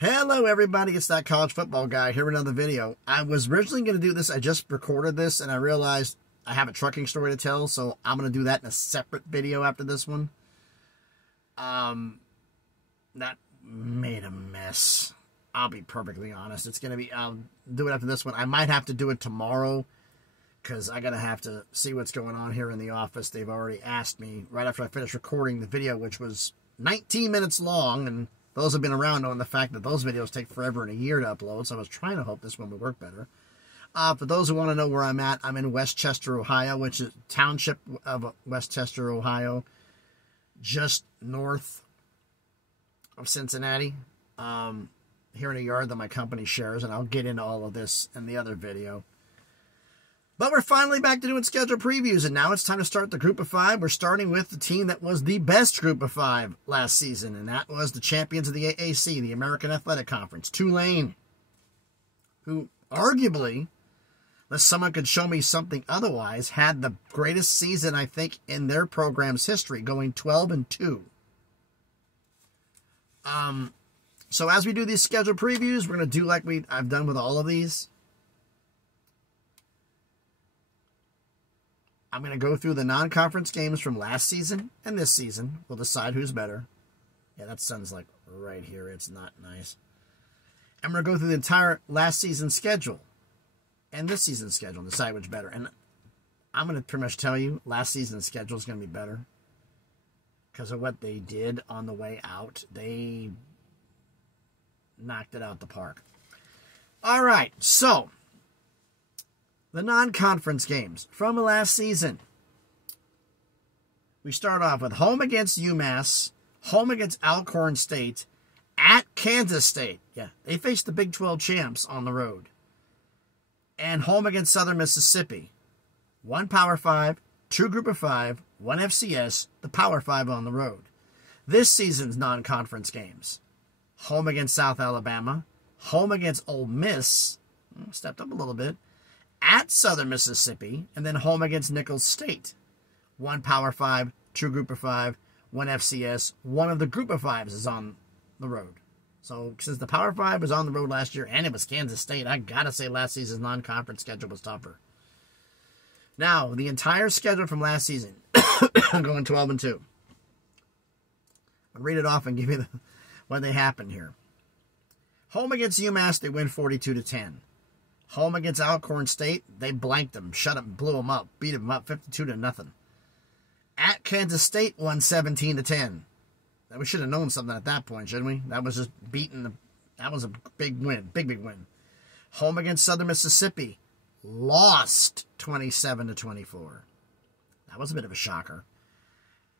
Hello everybody, it's that college football guy here with another video. I was originally going to do this, I just recorded this and I realized I have a trucking story to tell, so I'm going to do that in a separate video after this one. That made a mess. I'll be perfectly honest. I'll do it after this one. I might have to do it tomorrow because I'm going to have to see what's going on here in the office. They've already asked me right after I finished recording the video, which was 19 minutes long, and those have been around knowing the fact that those videos take forever and a year to upload, so I was trying to hope this one would work better. For those who want to know where I'm at, I'm in Westchester, Ohio, which is a township of Westchester, Ohio, just north of Cincinnati, here in a yard that my company shares, and I'll get into all of this in the other video. But we're finally back to doing schedule previews, and now it's time to start the group of five. We're starting with the team that was the best group of five last season, and that was the champions of the AAC, the American Athletic Conference, Tulane, who arguably, unless someone could show me something otherwise, had the greatest season, I think, in their program's history, going 12-2. So as we do these schedule previews, we're going to do like I've done with all of these. I'm going to go through the non-conference games from last season and this season. We'll decide who's better. Yeah, that sun's like right here. It's not nice. I'm going to go through the entire last season schedule and this season's schedule and decide which better. And I'm going to pretty much tell you last season's schedule is going to be better because of what they did on the way out. They knocked it out the park. All right, so the non-conference games from last season. We start off with home against UMass, home against Alcorn State, at Kansas State. Yeah, they faced the Big 12 champs on the road. And home against Southern Mississippi. One Power 5, two Group of 5, one FCS, the Power 5 on the road. This season's non-conference games. Home against South Alabama, home against Ole Miss, stepped up a little bit, at Southern Mississippi, and then home against Nicholls State. One Power 5, two Group of 5, one FCS. One of the Group of 5s is on the road. So since the Power 5 was on the road last year, and it was Kansas State, I gotta say last season's non-conference schedule was tougher. Now, the entire schedule from last season, going 12-2. I'll read it off and give you what they happened here. Home against UMass, they win 42-10. Home against Alcorn State, they blanked them, shut them, blew them up, beat them up 52-0. At Kansas State, won 17-10. We should have known something at that point, shouldn't we? That was just that was a big win, big win. Home against Southern Mississippi, lost 27-24. That was a bit of a shocker.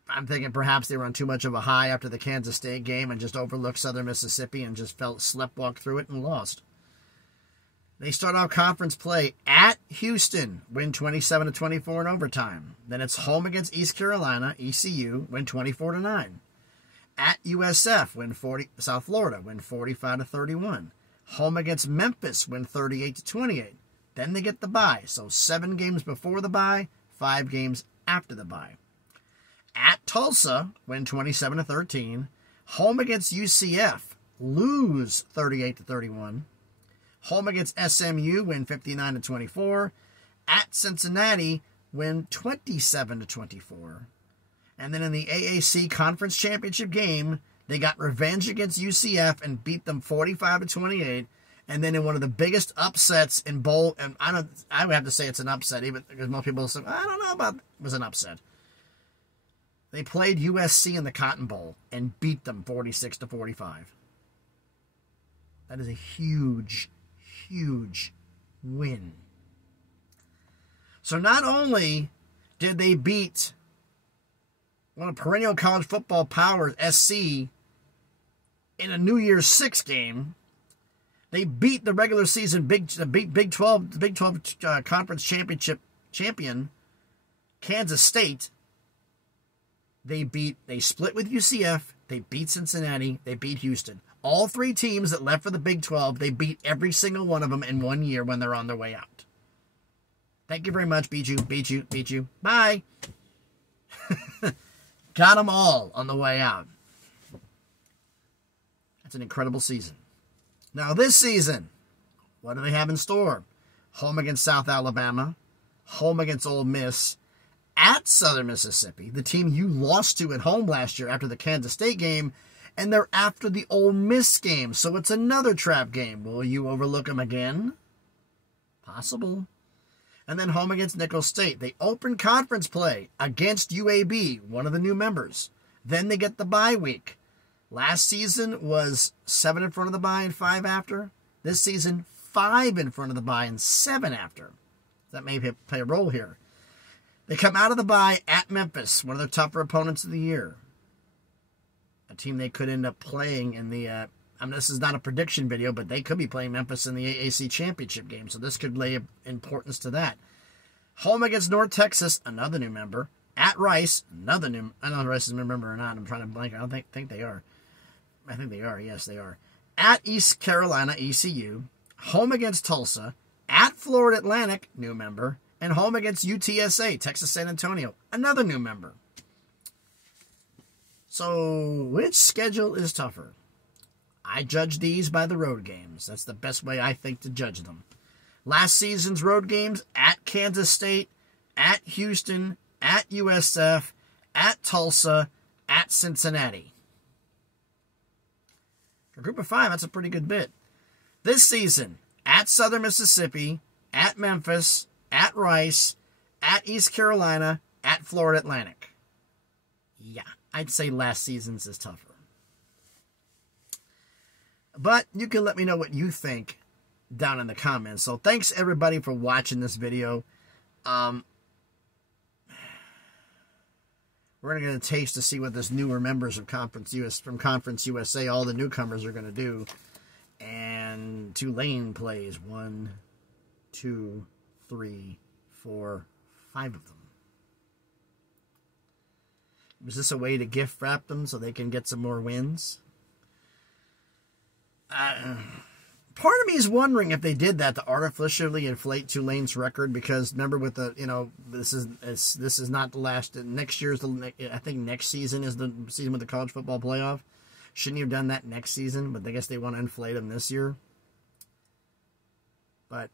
I'm thinking perhaps they were on too much of a high after the Kansas State game and just overlooked Southern Mississippi and just sleptwalked through it and lost. They start off conference play at Houston, win 27-24 in overtime. Then it's home against East Carolina, ECU, win 24-9. At USF, South Florida, win 45-31. Home against Memphis, win 38-28. Then they get the bye. So 7 games before the bye, 5 games after the bye. At Tulsa, win 27-13. Home against UCF, lose 38-31. Home against SMU, win 59-24. At Cincinnati, win 27-24. And then in the AAC Conference Championship game, they got revenge against UCF and beat them 45-28. And then in one of the biggest upsets in bowl, and I would have to say it's an upset, even because most people say, I don't know about it was an upset. They played USC in the Cotton Bowl and beat them 46-45. That is a huge win. So not only did they beat one of perennial college football powers, SC, in a New Year's 6 game, they beat the regular season Big 12 Conference Championship champion, Kansas State. They split with UCF, they beat Cincinnati, they beat Houston. All 3 teams that left for the Big 12, they beat every single one of them in 1 year when they're on their way out. Thank you very much. Beat you. Bye. Got them all on the way out. That's an incredible season. Now this season, what do they have in store? Home against South Alabama, home against Ole Miss, at Southern Mississippi, the team you lost to at home last year after the Kansas State game, and they're after the Ole Miss game, so it's another trap game. Will you overlook them again? Possible. And then home against Nicholls State. They open conference play against UAB, one of the new members. Then they get the bye week. Last season was 7 in front of the bye and 5 after. This season, 5 in front of the bye and 7 after. That may play a role here. They come out of the bye at Memphis, one of their tougher opponents of the year. A team they could end up playing in the... this is not a prediction video, but they could be playing Memphis in the AAC championship game, so this could lay importance to that. Home against North Texas, another new member. At Rice, another new... I don't know if Rice is a member or not. I'm trying to blank. I don't think they are. I think they are. Yes, they are. At East Carolina, ECU. Home against Tulsa. At Florida Atlantic, new member. And home against UTSA, Texas San Antonio, another new member. So, which schedule is tougher? I judge these by the road games. That's the best way I think to judge them. Last season's road games, at Kansas State, at Houston, at USF, at Tulsa, at Cincinnati. For Group of 5, that's a pretty good bit. This season, at Southern Mississippi, at Memphis, at Rice, at East Carolina, at Florida Atlantic. Yeah, I'd say last season's is tougher. But you can let me know what you think down in the comments. So thanks everybody for watching this video. We're going to get a taste to see what this newer members of Conference USA, all the newcomers are going to do. And Tulane plays 1, 2, 3, 4, 5 of them. Was this a way to gift wrap them so they can get some more wins? Part of me is wondering if they did that to artificially inflate Tulane's record, because remember with the, this is not the last, next year's I think next season is the season with the college football playoff. Shouldn't you have done that next season? But I guess they want to inflate them this year. But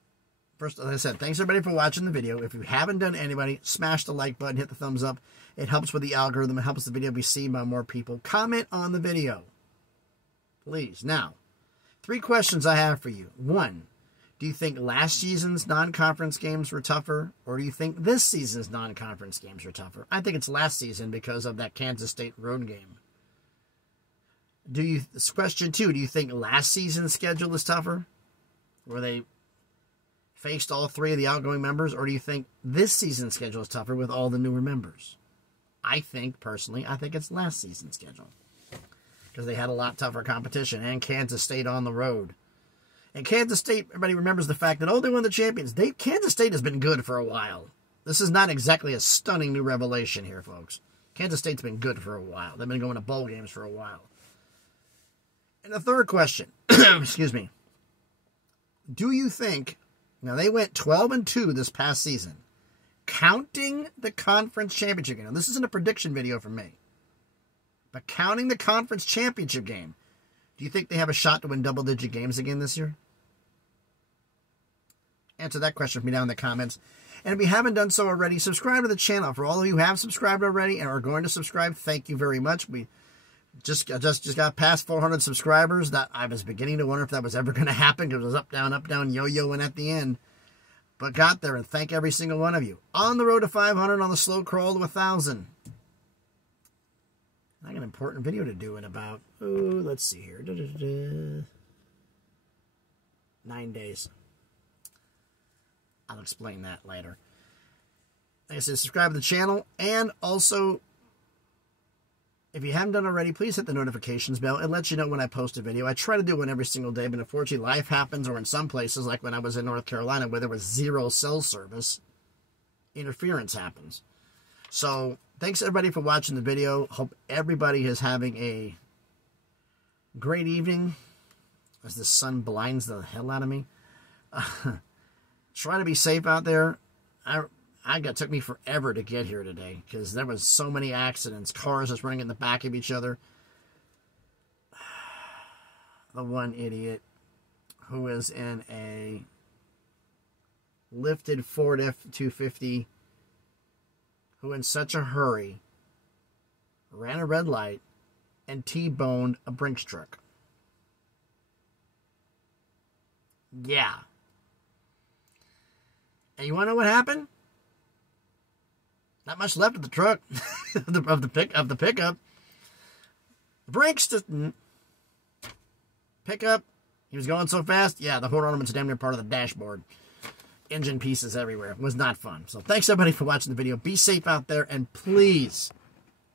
first, as I said, thanks everybody for watching the video. If you haven't done anybody, smash the like button, hit the thumbs up. It helps with the algorithm. It helps the video be seen by more people. Comment on the video, please. Now, 3 questions I have for you. 1, do you think last season's non-conference games were tougher, or do you think this season's non-conference games were tougher? I think it's last season because of that Kansas State road game. Question 2, do you think last season's schedule is tougher, where they faced all 3 of the outgoing members, or do you think this season's schedule is tougher with all the newer members? I think, personally, it's last season's schedule, because they had a lot tougher competition, and Kansas State on the road. And Kansas State, everybody remembers the fact that, they won the champions. Kansas State has been good for a while. This is not exactly a stunning new revelation here, folks. Kansas State's been good for a while. They've been going to bowl games for a while. And the third question, excuse me, do you think, now they went 12-2 this past season, counting the conference championship game. Now, this isn't a prediction video from me. But counting the conference championship game, do you think they have a shot to win double-digit games again this year? Answer that question for me down in the comments. And if you haven't done so already, subscribe to the channel. For all of you who have subscribed already and are going to subscribe, thank you very much. We just got past 400 subscribers. That I was beginning to wonder if that was ever going to happen, because it was up, down, yo-yoing at the end. But got there, and thank every single one of you. On the road to 500, on the slow crawl to 1,000. I got an important video to do in about, let's see here. 9 days. I'll explain that later. Like I said, subscribe to the channel. And also, if you haven't done already, please hit the notifications bell. It lets you know when I post a video. I try to do one every single day, but unfortunately life happens, or in some places, like when I was in North Carolina where there was 0 cell service, interference happens. So, thanks everybody for watching the video. Hope everybody is having a great evening as the sun blinds the hell out of me. Try to be safe out there. It took me forever to get here today because there was so many accidents. Cars just running in the back of each other. The one idiot who was in a lifted Ford F-250, who in such a hurry ran a red light and T-boned a Brinks truck. Yeah. And you want to know what happened? Not much left of the truck, of the pickup. The brakes didn't. Pickup, he was going so fast. Yeah, the whole ornament's damn near part of the dashboard. Engine pieces everywhere. It was not fun. So thanks everybody for watching the video. Be safe out there, and please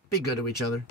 be good to each other.